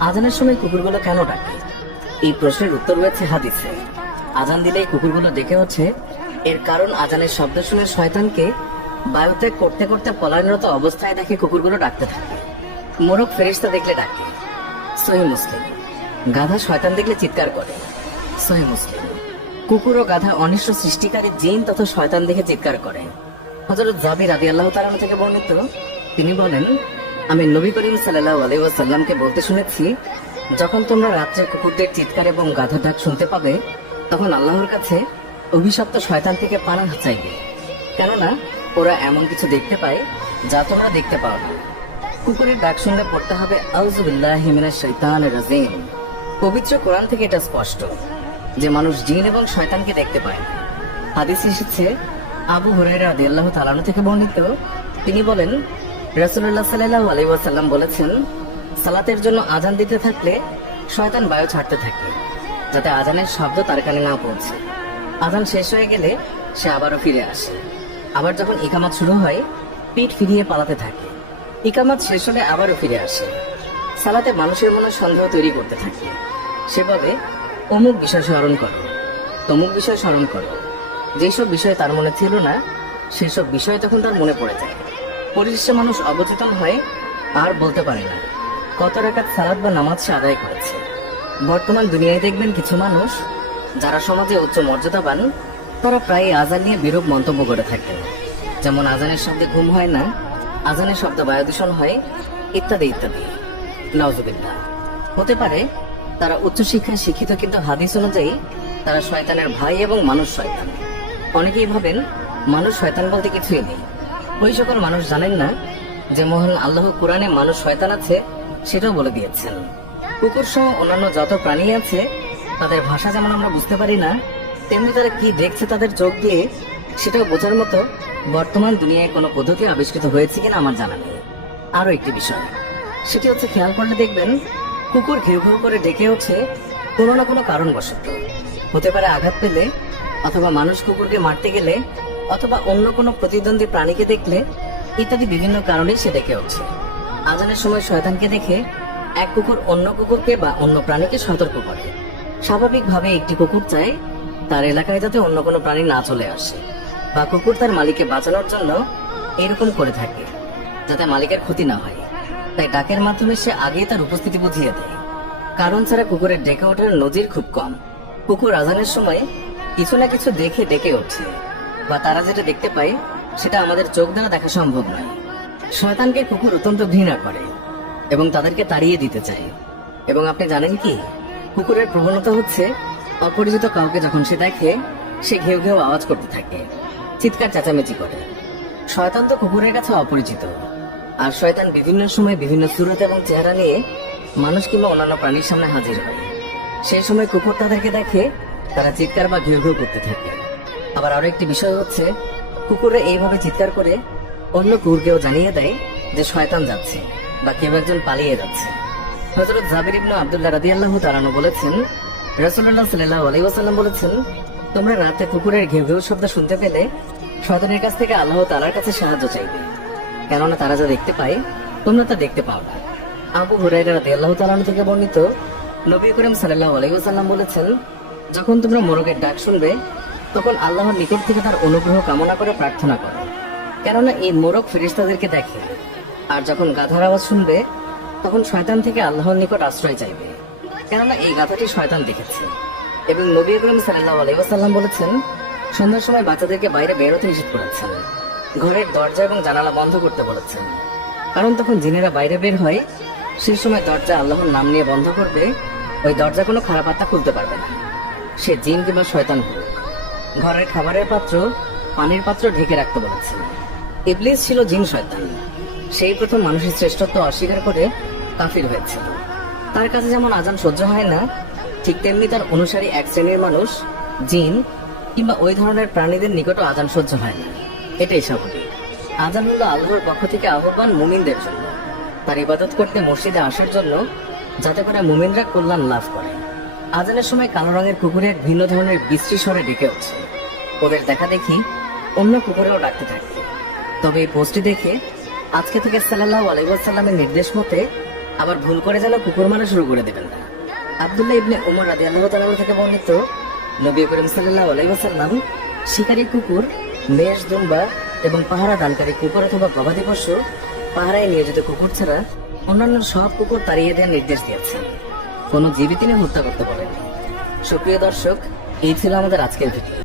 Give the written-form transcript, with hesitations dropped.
আজানের সময় কুকুরগুলো কেন ডাকে? এই প্রশ্নের উত্তর রয়েছে হাদিসে। আজান দিলেই কুকুরগুলো ডেকে ওঠে, এর কারণ আজানের শব্দ শুনে শয়তানকে বায়ুতে করতে করতে পলায়নরত অবস্থায় দেখে কুকুরগুলো ডাকতে থাকে। মোরগ ফেরেশতা দেখলে ডাকে। সহিহ মুসলিম। গাধা শয়তান দেখলে চিৎকার করে। সহিহ মুসলিম। কুকুর ও গাধা অনিষ্ট সৃষ্টিকারী জিন তথা শয়তান দেখে চিৎকার করে। হযরত জাবির রাদিয়াল্লাহু তাআলা থেকে বর্ণিত, তিনি বলেন, আমি নবী করিম সাল্লাল্লাহু আলাইহি ওয়াসাল্লামকে বলতে শুনেছি, যখন তোমরা রাত্রে কুকুরদের চিৎকার এবং গাধার ডাক শুনতে পাবে, তখন আল্লাহর কাছে অভিশপ্ত শয়তান থেকে পানাহ চাইবে, কেননা ওরা এমন কিছু দেখতে পায় যা তোমরা দেখতে পাও না। কুকুরের ডাক শুনলে পড়তে হবে আউযু বিল্লাহি মিনাশ শাইতানির রাজিম। পবিত্র কোরআন থেকে এটা স্পষ্ট যে মানুষ জিন এবং শয়তানকে দেখতে পায় না। হাদিসে এসেছে, আবু হুরায়রা রাদিয়াল্লাহু তাআলা থেকে বর্ণিত, তিনি বলেন, রাসূলুল্লাহ সাল্লাল্লাহু আলাইহি ওয়াসাল্লাম বলেছেন, সালাতের জন্য আজান দিতে থাকলে শয়তান বায়ু ছাড়তে থাকে, যাতে আজানের শব্দ তার কানে না পৌঁছে। আজান শেষ হয়ে গেলে সে আবারও ফিরে আসে। আবার যখন ইকামত শুরু হয়, পিঠ ফিরিয়ে পালাতে থাকে। ইকামত শেষ হলে আবারও ফিরে আসে। সালাতে মানুষের মনে সন্দেহ তৈরি করতে থাকে। সে বলে, অমুক বিষয় স্মরণ করো, তমুক বিষয় স্মরণ করো। যেসব বিষয় তার মনে ছিল না, সেসব বিষয় তখন তার মনে পড়ে যায়। পরিশেষে মানুষ অবচেতন হয়, আর বলতে পারে না কত রাকাত সালাত বা নামাজ সে আদায় করেছে। বর্তমান দুনিয়ায় দেখবেন কিছু মানুষ যারা সমাজে উচ্চ মর্যাদাবান, তারা প্রায় আজান নিয়ে বিরূপ মন্তব্য করে থাকেন। যেমন আজানের শব্দে ঘুম হয় না, আজানের শব্দ বায়ু দূষণ হয়, ইত্যাদি ইত্যাদি। নাউজুবিল্লাহ। হতে পারে তারা উচ্চশিক্ষায় শিক্ষিত, কিন্তু হাদিস অনুযায়ী তারা শয়তানের ভাই এবং মানুষ শয়তান। অনেকেই ভাবেন মানুষ শয়তান বলতে কিছুই নেই। ওই সকল মানুষ জানেন না যে মহান আল্লাহ কোরআনে মানুষ শয়তান আছে সেটাও বলে দিয়েছেন। কুকুর সহ অন্যান্য যত প্রাণী আছে, তাদের ভাষা যেমন আমরা বুঝতে পারি না, তেমনি তারা কি দেখছে তাদের চোখ দিয়ে সেটাও বোঝার মতো বর্তমান দুনিয়ায় কোনো পদ্ধতি আবিষ্কৃত হয়েছে কিনা আমার জানা নেই। আরো একটি বিষয়, সেটি হচ্ছে, খেয়াল করলে দেখবেন কুকুর ঘেউ ঘেউ করে ডেকে ওঠে কোনো না কোনো কারণবশত। হতে পারে আঘাত পেলে, অথবা মানুষ কুকুরকে মারতে গেলে, অথবা অন্য কোনো প্রতিদ্বন্দ্বী প্রাণীকে দেখলে, ইত্যাদি বিভিন্ন কারণেই সে ডেকে ওঠে। আজানের সময় শয়তানকে দেখে এক কুকুর অন্য কুকুরকে বা অন্য প্রাণীকে সতর্ক করে। স্বাভাবিকভাবে একটি কুকুর চায় তার এলাকায় যাতে অন্য কোনো প্রাণী না চলে আসে, বা কুকুর তার মালিককে বাঁচানোর জন্য এরকম করে থাকে যাতে মালিকের ক্ষতি না হয়। তাই ডাকের মাধ্যমে সে আগেই তার উপস্থিতি বুঝিয়ে দেয়। কারণ ছাড়া কুকুরের ডেকে ওঠার নজির খুব কম। কুকুর আজানের সময় কিছু না কিছু দেখে ডেকে ওঠে, বা তারা যেটা দেখতে পায় সেটা আমাদের চোখ দ্বারা দেখা সম্ভব নয়। শয়তানকে কুকুর অত্যন্ত ঘৃণা করে এবং তাদেরকে তাড়িয়ে দিতে চায়। এবং আপনি জানেন কি, কুকুরের প্রবণতা হচ্ছে অপরিচিত কাউকে যখন সে দেখে, সে ঘেউ ঘেউ আওয়াজ করতে থাকে, চিৎকার চেঁচামেচি করে। শয়তান তো কুকুরের কাছে অপরিচিত, আর শয়তান বিভিন্ন সময় বিভিন্ন সুরত এবং চেহারা নিয়ে মানুষ কিংবা অন্যান্য প্রাণীর সামনে হাজির হয়। সেই সময় কুকুর তাদেরকে দেখে, তারা চিৎকার বা ঘেউ ঘেউ করতে থাকে। আবার আরো একটি বিষয় হচ্ছে, কুকুরে এইভাবে চিৎকার করে অন্য কুকুরকেও জানিয়ে দেয় যে শয়তান যাচ্ছে বা কেউ একজন পালিয়ে যাচ্ছে। হযরত জাবির ইবনে আব্দুল্লাহ রাদিয়াল্লাহু তাআলা বলেছেন, রাসূলুল্লাহ সাল্লাল্লাহু আলাইহি ওয়াসাল্লাম বলেছেন, তোমরা রাতে কুকুরের ঘেউ ঘেউ শব্দ শুনতে পেলে শয়তানের কাছ থেকে আল্লাহ তাআলার কাছে সাহায্য চাইবে, কেননা তারা যা দেখতে পায় তোমরা তা দেখতে পাও না। আবু হুরায়রা রাদিয়াল্লাহু তাআলা থেকে বর্ণিত, নবী করিম সাল্লাল্লাহু আলাইহি ওয়াসাল্লাম বলেছেন, যখন তোমরা মোরগের ডাক শুনবে, তখন আল্লাহর নিকট থেকে তার অনুগ্রহ কামনা করে প্রার্থনা করো, কেননা এই মোরগ ফেরেশতাদেরকে দেখে। আর যখন গাধার আওয়াজ শুনবে, তখন শয়তান থেকে আল্লাহর নিকট আশ্রয় চাইবে, কেননা এই গাধাটি শয়তান দেখেছে। এবং নবী করিম সাল্লাল্লাহু আলাইহি ওয়াসাল্লাম বলেছেন, সন্ধ্যার সময় বাচ্চাদেরকে বাইরে বের হতে নিষেধ করেছেন, ঘরের দরজা এবং জানালা বন্ধ করতে বলেছেন, কারণ তখন জিনেরা বাইরে বের হয়। সেই সময় দরজা আল্লাহর নাম নিয়ে বন্ধ করবে, ওই দরজা কোনো খারাপ আত্মা খুলতে পারবে না, সে জিন কিংবা শয়তান হোক। ঘরের খাবারের পাত্র, পানির পাত্র ঢেকে রাখতে বলেছেন। ইবলিস ছিল জিন শয়তান, সেই প্রথম মানুষের শ্রেষ্ঠত্ব অস্বীকার করে কাফির হয়েছিল। তার কাছে যেমন আজান সহ্য হয় না, ঠিক তেমনি তার অনুসারী এক শ্রেণীর মানুষ, জিন কিংবা ওই ধরনের প্রাণীদের নিকটও আজান সহ্য হয় না। এটাই স্বাভাবিক। আজান হলো আল্লাহর পক্ষ থেকে আহ্বান মুমিনদের জন্য, তার ইবাদত করতে মসজিদে আসার জন্য, যাতে করে মুমিনরা কল্যাণ লাভ করে। আজানের সময় কালো রঙের কুকুরে এক ভিন্ন ধরনের বিশ্রী স্বরে ডেকে উঠছে। ওদের দেখা দেখি অন্য কুকুরেও ডাকতে থাকে। তবে এই পোস্টটি দেখে আজকে থেকে সাল্লাল্লাহু আলাইহি ওয়াসাল্লামের নির্দেশ মতে আবার ভুল করে যেন কুকুর মারা শুরু করে দেবেন না। আব্দুল্লাহ ইবনে উমর রাদিয়াল্লাহু তাআলা থেকে বর্ণিত, নবী করিম সাল্লাল্লাহু আলাইহি ওয়াসাল্লাম শিকারী কুকুর, মেষ, দুম্বা এবং পাহারা দানকারী কুকুর অথবা গবাদি পশু পাহারায় নিয়োজিত কুকুর ছাড়া অন্যান্য সব কুকুর তাড়িয়ে দেওয়ার নির্দেশ দিয়েছেন। কোনো জীবই তিনি হত্যা করতে পারেননি। সুপ্রিয় দর্শক, এই ছিল আমাদের আজকের ভিডিও।